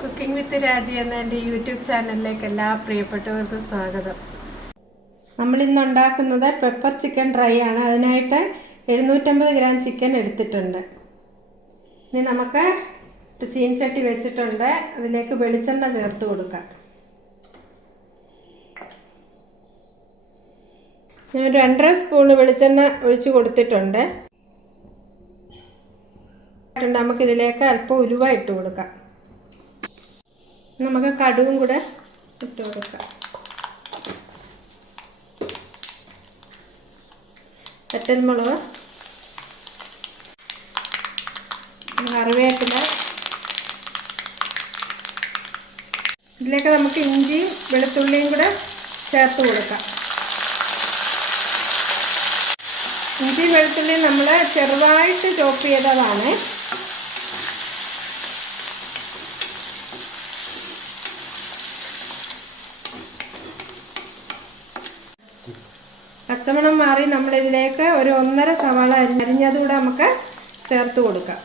Cooking വിത്ത് രാജി എന്ന എന്റെ യൂട്യൂബ് ചാനലിലേക്ക് എല്ലാ പ്രിയപ്പെട്ടവർക്കും സ്വാഗതം. നമ്മൾ ഇന്ന് ഉണ്ടാക്കുന്നത് പെപ്പർ ചിക്കൻ ഡ്രൈ ആണ്. അതിനായിട്ട് എഴുന്നൂറ്റമ്പത് ഗ്രാം ചിക്കൻ എടുത്തിട്ടുണ്ട്. ഇനി നമുക്ക് ഒരു ചീൻചട്ടി വെച്ചിട്ടുണ്ട്. അതിലേക്ക് വെളിച്ചെണ്ണ ചേർത്ത് കൊടുക്കാം. ഞാൻ രണ്ടര സ്പൂൺ വെളിച്ചെണ്ണ ഒഴിച്ച് കൊടുത്തിട്ടുണ്ട്. നമുക്കിതിലേക്ക് അല്പം ഉലുവ ഇട്ട് കൊടുക്കാം. നമുക്ക് കടുവും കൂടെ ഇട്ട് കൊടുക്കാം. പറ്റൽമുളക് കറിവേപ്പില. ഇതിലേക്ക് നമുക്ക് ഇഞ്ചിയും വെളുത്തുള്ളിയും കൂടെ ചേർത്ത് കൊടുക്കാം. ഇഞ്ചി വെളുത്തുള്ളി നമ്മൾ ചെറുതായിട്ട് ചോപ്പ് ചെയ്തതാണ്. പച്ചമണം മാറി നമ്മളിതിലേക്ക് ഒരു ഒന്നര സവാള അരിഞ്ഞതുകൂടെ നമുക്ക് ചേർത്ത് കൊടുക്കാം.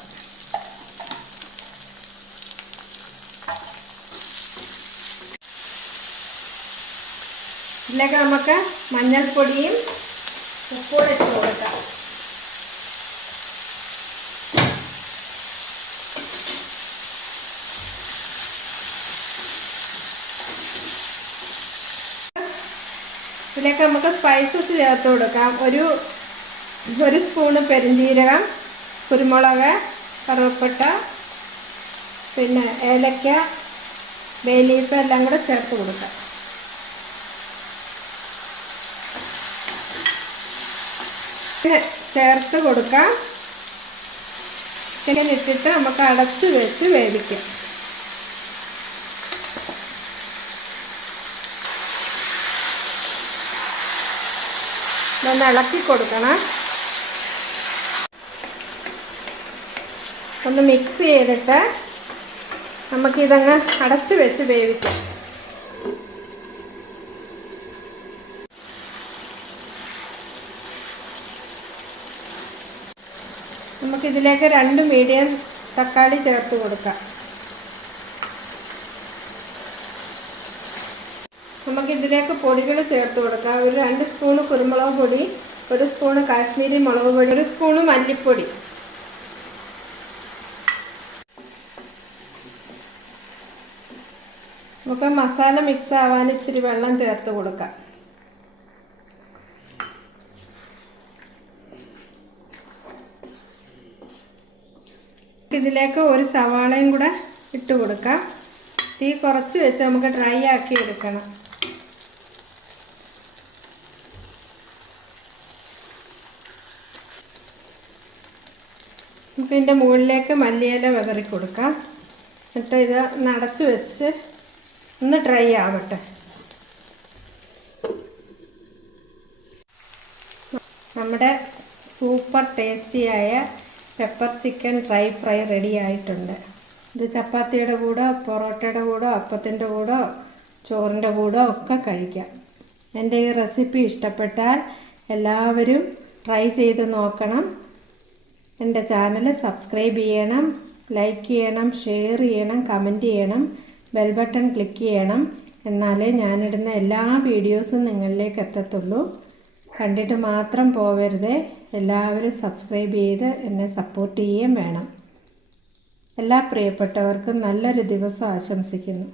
ഇതിലേക്ക് നമുക്ക് മഞ്ഞൾപ്പൊടിയും ഉപ്പൂടെ ഇട്ട് കൊടുക്കാം. ഇതിലേക്ക് നമുക്ക് സ്പൈസസ് ചേർത്ത് കൊടുക്കാം. ഒരു ഒരു സ്പൂണ് പെരുംജീരകം കുരുമുളക് കറുവപ്പട്ട പിന്നെ ഏലക്ക ബേ ലീഫ് എല്ലാം കൂടെ ചേർത്ത് കൊടുക്കാം. ചേർത്ത് കൊടുക്കാം. ചിക്കൻ ഇട്ടിട്ട് നമുക്ക് അടച്ച് വെച്ച് വേവിക്കാം. ഒന്ന് ഇളക്കി കൊടുക്കണം. ഒന്ന് മിക്സ് ചെയ്തിട്ട് നമുക്കിതങ്ങ് അടച്ച് വെച്ച് വേവിക്കാം. നമുക്കിതിലേക്ക് രണ്ട് മീഡിയം തക്കാളി ചേർത്ത് കൊടുക്കാം. നമുക്കിതിലേക്ക് പൊടികൾ ചേർത്ത് കൊടുക്കാം. ഒരു രണ്ട് സ്പൂണ് കുരുമുളക് പൊടി ഒരു സ്പൂണ് കാശ്മീരി മുളക് പൊടി ഒരു സ്പൂണ് മല്ലിപ്പൊടി. നമുക്ക് മസാല മിക്സ് ആവാൻ ഇച്ചിരി വെള്ളം ചേർത്ത് കൊടുക്കാം. ഇതിലേക്ക് ഒരു സവാളയും കൂടെ ഇട്ട് കൊടുക്കാം. തീ കുറച്ച് വെച്ച് നമുക്ക് ഡ്രൈ ആക്കി എടുക്കണം. ഇതിന്റെ മുകളിലേക്ക് മല്ലിയില വിതറി കൊടുക്കാം. എന്നിട്ട് ഇത് നടച്ച് വെച്ച് ഒന്ന് ഡ്രൈ ആവട്ടെ. നമ്മുടെ super ടേസ്റ്റിയായ pepper chicken dry fry ready ആയിട്ടുണ്ട്. ഇത് ചപ്പാത്തിയുടെ കൂടെ പൊറോട്ടയുടെ കൂടെ അപ്പത്തിന്റെ കൂടെ ചോറിന്റെ കൂടെ ഒക്കെ കഴിക്കാം. എന്റെ ഈ റെസിപ്പി ഇഷ്ടപ്പെട്ടാൽ എല്ലാവരും ട്രൈ ചെയ്ത് നോക്കണം. എന്റെ ചാനൽ സബ്സ്ക്രൈബ് ചെയ്യണം ലൈക്ക് ചെയ്യണം ഷെയർ ചെയ്യണം കമന്റ് ചെയ്യണം ബെൽ ബട്ടൺ ക്ലിക്ക് ചെയ്യണം എന്നാലേ ഞാനിടുന്ന എല്ലാ വീഡിയോസും നിങ്ങളിലേക്ക് എത്തത്തുള്ളൂ. കണ്ടിട്ട് മാത്രം പോവരുത്. എല്ലാവരും സബ്സ്ക്രൈബ് ചെയ്ത് എന്നെ സപ്പോർട്ട് ചെയ്യുകയും വേണം. എല്ലാ പ്രിയപ്പെട്ടവർക്കും നല്ലൊരു ദിവസം ആശംസിക്കുന്നു.